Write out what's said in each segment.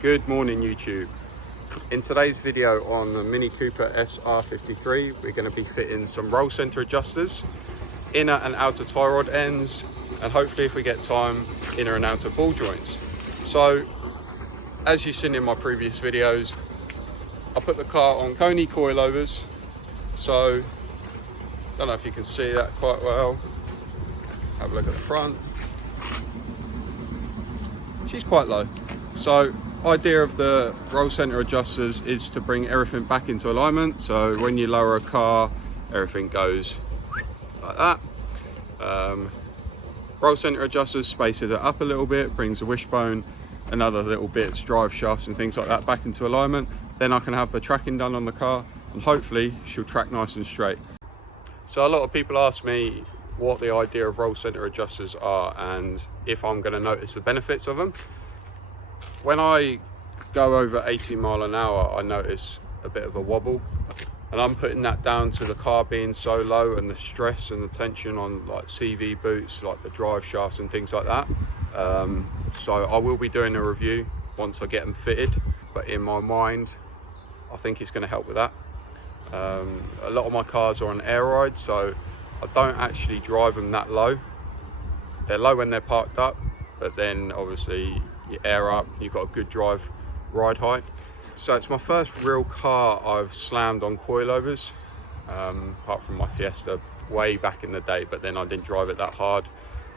Good morning YouTube. In today's video on the Mini Cooper R53, we're going to be fitting some roll center adjusters, inner and outer tie rod ends, and hopefully if we get time, inner and outer ball joints. So as you've seen in my previous videos, I put the car on Coney coilovers, so don't know if you can see that quite well. Have a look at the front. She's quite low. So idea of the roll center adjusters is to bring everything back into alignment. So when you lower a car, everything goes like that. Roll center adjusters spaces it up a little bit, brings the wishbone and other little bits, drive shafts and things like that back into alignment. Then I can have the tracking done on the car and hopefully she'll track nice and straight. So a lot of people ask me what the idea of roll center adjusters are and if I'm going to notice the benefits of them. When I go over 80 miles an hour, I notice a bit of a wobble, and I'm putting that down to the car being so low and the stress and the tension on like CV boots, like the drive shafts and things like that. So I will be doing a review once I get them fitted, but in my mind, I think it's going to help with that. A lot of my cars are on air ride, so I don't actually drive them that low. They're low when they're parked up, but then obviously you air up, you've got a good ride height. So it's my first real car I've slammed on coilovers, apart from my Fiesta way back in the day, but then I didn't drive it that hard.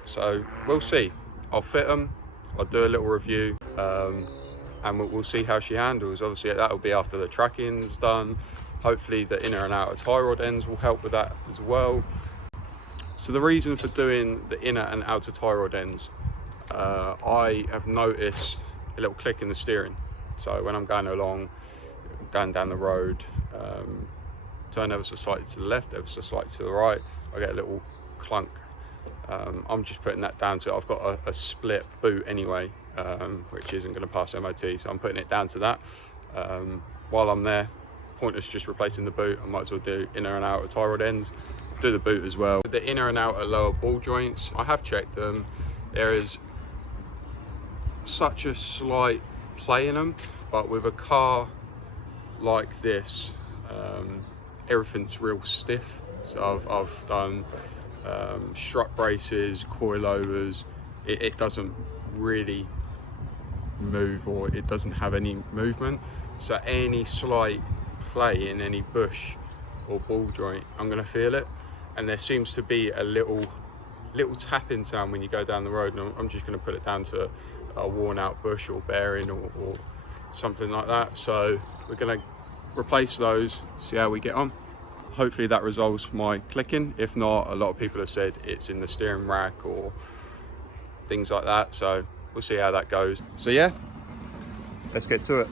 So we'll see. I'll fit them, I'll do a little review, and we'll see how she handles. Obviously that'll be after the tracking's done. Hopefully the inner and outer tie rod ends will help with that as well. So the reason for doing the inner and outer tie rod ends, I have noticed a little click in the steering. So when I'm going along, going down the road, turn ever so slightly to the left, ever so slightly to the right, I get a little clunk. I'm just putting that down to, I've got a split boot anyway, which isn't going to pass MOT, so I'm putting it down to that. While I'm there, pointless just replacing the boot, I might as well do inner and outer tie rod ends, do the boot as well. The inner and outer lower ball joints, I have checked them. There is such a slight play in them, but with a car like this, everything's real stiff. So I've done strut braces, coilovers, it doesn't really move, or it doesn't have any movement. So any slight play in any bush or ball joint, I'm going to feel it. And there seems to be a little tapping sound when you go down the road, and I'm just going to put it down to a worn out bush or bearing or something like that. So we're going to replace those, see how we get on. Hopefully that resolves my clicking. If not, a lot of people have said it's in the steering rack or things like that, so we'll see how that goes. So yeah, let's get to it.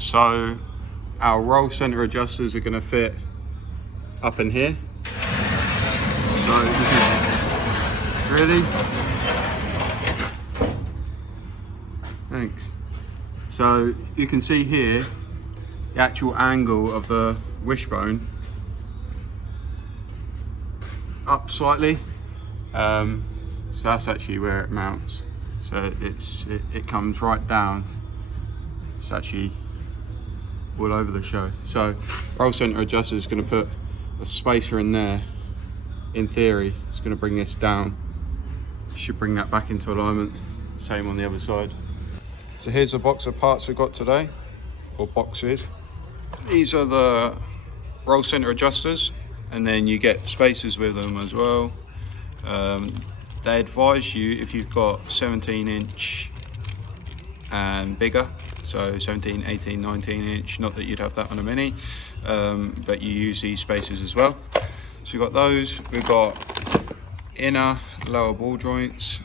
So our roll center adjusters are going to fit up in here. So ready? Thanks. So you can see here the actual angle of the wishbone up slightly. So that's actually where it mounts. So it comes right down it's actually all over the show. So roll center adjuster is going to put a spacer in there. In theory, it's going to bring this down. Should bring that back into alignment. Same on the other side. So here's a box of parts we've got today, or boxes. These are the roll center adjusters, and then you get spacers with them as well. They advise you if you've got 17-inch and bigger, so 17, 18, 19-inch, not that you'd have that on a Mini, but you use these spacers as well. So we've got those, we've got inner, lower ball joints,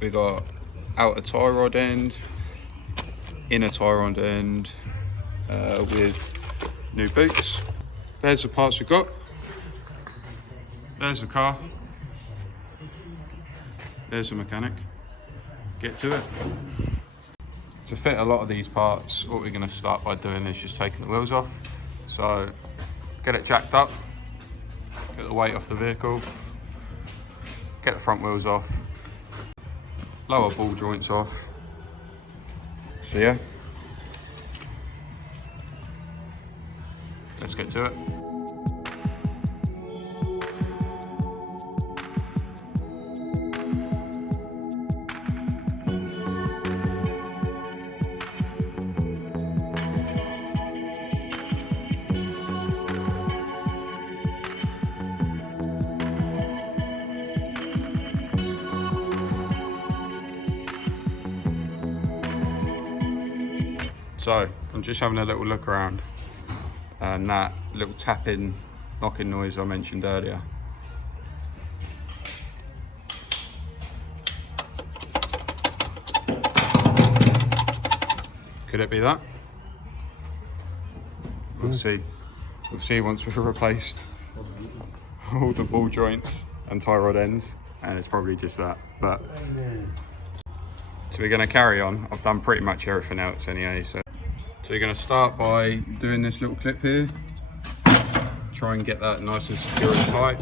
we've got outer tie rod end, inner tie rod end with new boots. There's the parts we've got. There's the car. There's the mechanic. Get to it. To fit a lot of these parts, what we're going to start by doing is just taking the wheels off. So get it jacked up, get the weight off the vehicle, get the front wheels off, lower ball joints off. So yeah, let's get to it. So I'm just having a little look around, and that little tapping, knocking noise I mentioned earlier. Could it be that? We'll see. We'll see once we've replaced all the ball joints and tie rod ends, and it's probably just that. But so we're going to carry on. I've done pretty much everything else anyway. So you're going to start by doing this little clip here. Try and get that nice and secure and tight.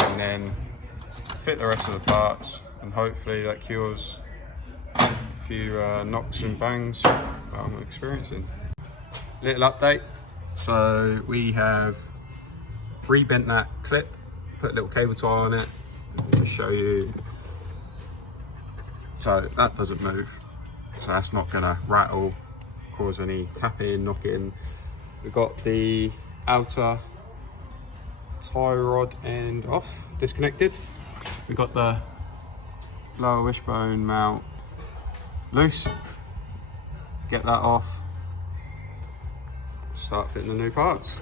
And then fit the rest of the parts, and hopefully that cures a few knocks and bangs that I'm experiencing. Little update. So we have rebent that clip, put a little cable tie on it to show you. So that doesn't move. So that's not gonna rattle, cause any tapping, knocking. We've got the outer tie rod end off, disconnected. We've got the lower wishbone mount loose. Get that off. Start fitting the new parts.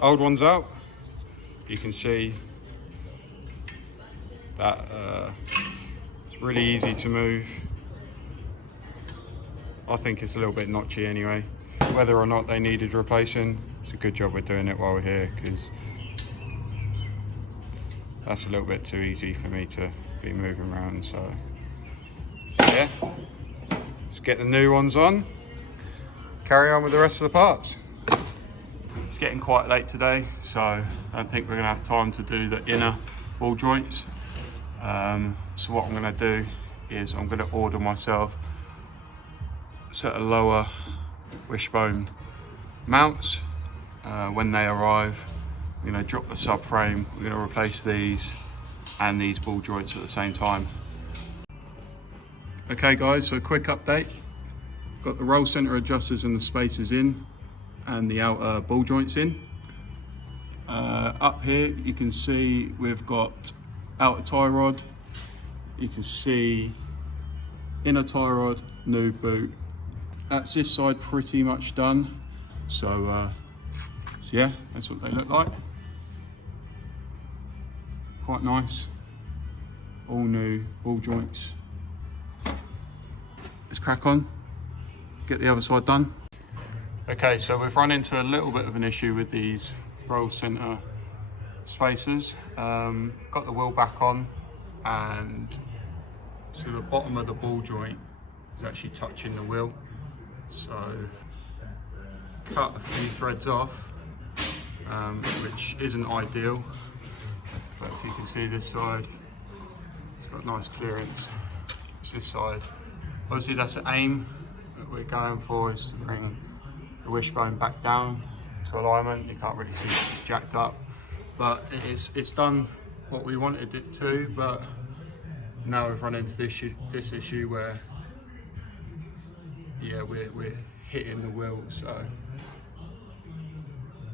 Old one's out. You can see that it's really easy to move. I think it's a little bit notchy anyway. Whether or not they needed replacing, it's a good job we're doing it while we're here, because that's a little bit too easy for me to be moving around. So yeah, let's get the new ones on, carry on with the rest of the parts. It's getting quite late today, so I don't think we're going to have time to do the inner ball joints. So what I'm going to do is I'm going to order myself a set of lower wishbone mounts. When they arrive, I'm going to drop the subframe, we're going to replace these and these ball joints at the same time. Okay guys, so a quick update. Got the roll center adjusters and the spacers in, and the outer ball joints in. Up here you can see we've got outer tie rod, you can see inner tie rod, new boot. That's this side pretty much done. So yeah, that's what they look like. Quite nice. All new ball joints. Let's crack on, get the other side done. Okay, so we've run into a little bit of an issue with these roll centre spacers. Got the wheel back on, and so the bottom of the ball joint is actually touching the wheel. So cut a few threads off, which isn't ideal, but if you can see this side, it's got nice clearance. It's this side. Obviously that's the aim that we're going for, is to bring the wishbone back down to alignment. You can't really see it's just jacked up, but it's done what we wanted it to. But now we've run into this issue where, yeah, we're hitting the wheel. So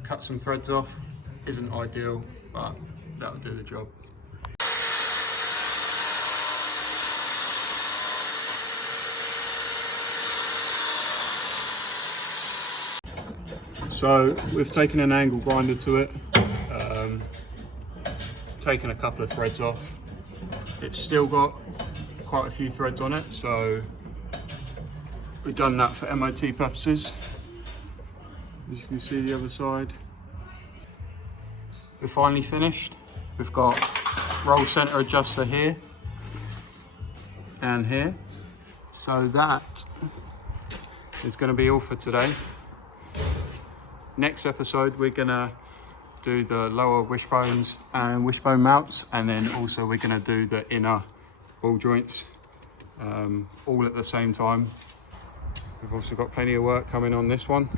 cut some threads off, isn't ideal, but that'll do the job. So we've taken an angle grinder to it, taken a couple of threads off. It's still got quite a few threads on it, so we've done that for MOT purposes. As you can see the other side. We're finally finished. We've got roll center adjuster here and here. So that is going to be all for today. Next episode we're going to do the lower wishbones and wishbone mounts, and then also we're going to do the inner ball joints all at the same time. We've also got plenty of work coming on this one.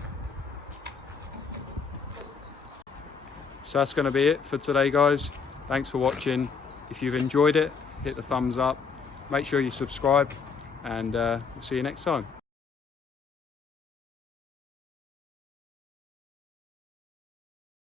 So that's going to be it for today, guys. Thanks for watching. If you've enjoyed it, hit the thumbs up, make sure you subscribe, and we'll see you next time.